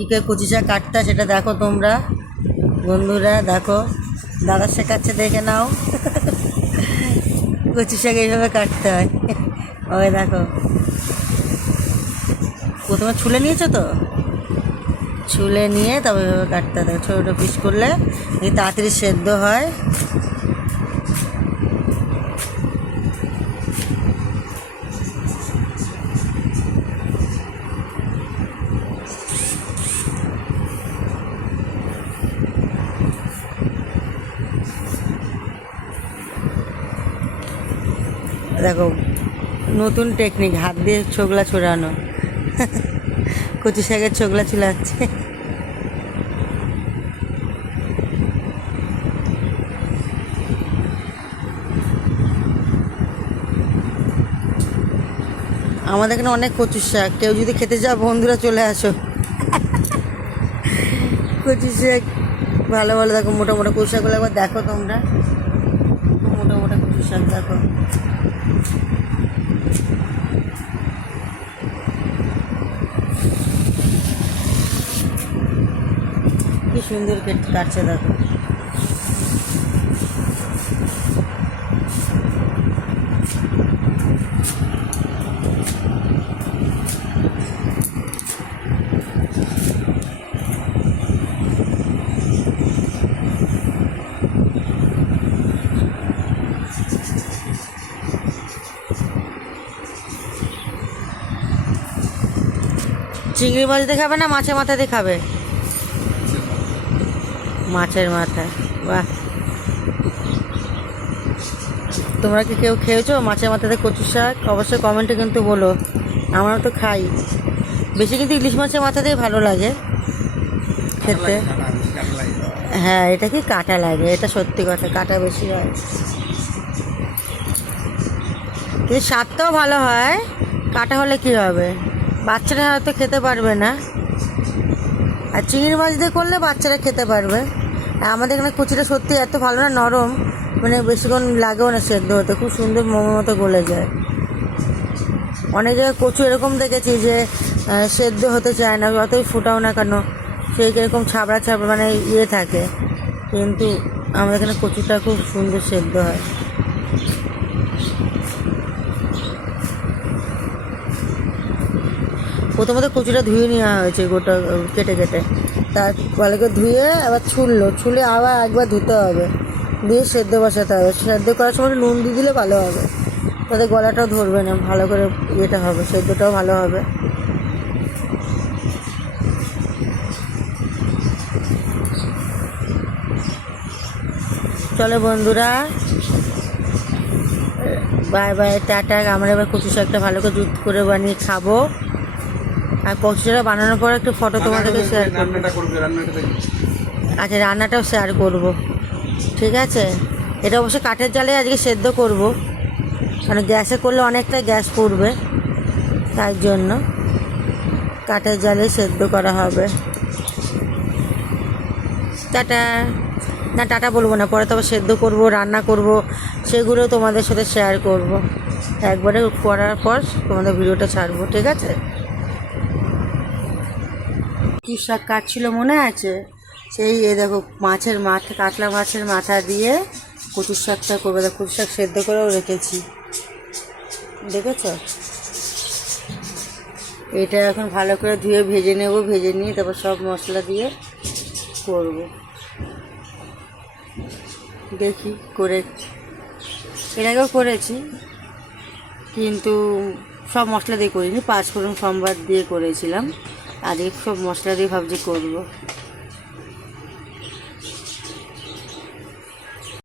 কী করে কচি শাক কাটতে সেটা দেখো তোমরা। বন্ধুরা, দেখো। দাদা শেখাচ্ছে, দেখে নাও। কচি শাক এইভাবে কাটতে হয়। ওই দেখো। প্রথমে ছুলে নিয়েছো তো? ছুলে নিয়ে তবে এভাবে কাটতে হয়। ছোটো ছোটো পিস করলে এই তাড়াতাড়ি সেদ্ধ হয় দেখো, নতুন টেকনিক হাত দিয়ে ছোগলা ছোড়ানো। কচি শাকের ছোগলা চুলাচ্ছে। আমাদের এখানে অনেক কচু শাক। কেউ যদি খেতে চাও, বন্ধুরা চলে আসো। কচু শাক, ভালো ভালো দেখো মোটা মোটা কচু শাকগুলো একবার দেখো তোমরা। মোটা দেখো কি সুন্দর কেটে কাটছে দেখো। চিংড়ি মাছ দিয়ে খাবে না, মাছের মাথা দিয়ে খাবে মাছের মাথা বাহ। তোমরা কি কেউ খেয়েছো মাছের মাথাতে কচু শাক? অবশ্যই কমেন্টে কিন্তু বলো। আমরা তো খাই। বেশি কিন্তু ইলিশ মাছের মাথাতেই ভালো লাগে খেতে। হ্যাঁ এটা কি কাটা লাগে? এটা সত্যি কথা, কাটা বেশি হয়। কিন্তু স্বাদটাও ভালো হয়। কাটা হলে কি হবে? বাচ্চারা হয়তো খেতে পারবে না। আর চিংড়ি মাছ দিয়ে করলে বাচ্চারা খেতে পারবে। আমাদের এখানে কুচিটা সত্যি এত ভালো না, নরম। মানে বেশিক্ষণ লাগেও না সেদ্ধ হতে, খুব সুন্দর মোমোর মতো গলে যায়। অনেক জায়গায় কচু এরকম দেখেছি যে সেদ্ধ হতে চায় না যতই ফুটাও না কেন, সেই এরকম ছাবড়া ছাবড়া মানে ইয়ে থাকে। কিন্তু আমাদের এখানে কচুটা খুব সুন্দর সেদ্ধ হয়। প্রথমত কচুটা ধুয়ে নেওয়া হয়েছে গোটা, কেটে কেটে। তার ভালো ধুয়ে আবার ছুললো, ছুলে আবার একবার ধুতে হবে। দিয়ে সেদ্ধ বসাতে হবে। সেদ্ধ করার সময় নুন দিয়ে দিলে ভালো হবে। তাতে গলাটাও ধরবে না, ভালো করে ইয়েটা হবে, সেদ্ধটাও ভালো হবে। চলো বন্ধুরা, বাই বাই, টাটা। আমরা এবার কচু শাকটা ভালো করে জুত করে বানিয়ে খাব। আর কচু শাকটা বানানোর পর একটু ফটো তোমাদেরকে শেয়ার করব। করবে আচ্ছা রান্নাটাও শেয়ার করব। ঠিক আছে? এটা অবশ্য কাঠের জালে আজকে সেদ্ধ করব। কারণ গ্যাসে করলে অনেকটা গ্যাস পড়বে। তাই জন্য কাঠের জালে সেদ্ধ করা হবে। টাটা। না টাটা বলব না পরে তবে সেদ্ধ করব রান্না করব সেগুলো তোমাদের সাথে শেয়ার করব। একবারে করার পর তোমাদের ভিডিওটা ছাড়বো ঠিক আছে? কী শাক কাটছিল মনে আছে? সেই এ দেখো, মাছের মাথা, কাতলা মাছের মাথা দিয়ে কচুর শাকটা করবে। দেখো কচুর শাক সেদ্ধ করেও রেখেছি। দেখেছ? এটা এখন ভালো করে ধুয়ে ভেজে নেব, ভেজে নিয়ে তারপর সব মশলা দিয়ে করব। দেখি করে, এর আগেও করেছি, কিন্তু সব মশলা দিয়ে করিনি পাঁচ ফোড়ন সোমবার দিয়ে করেছিলাম। আজকে সব মশলা দিয়ে ভাবছি করব।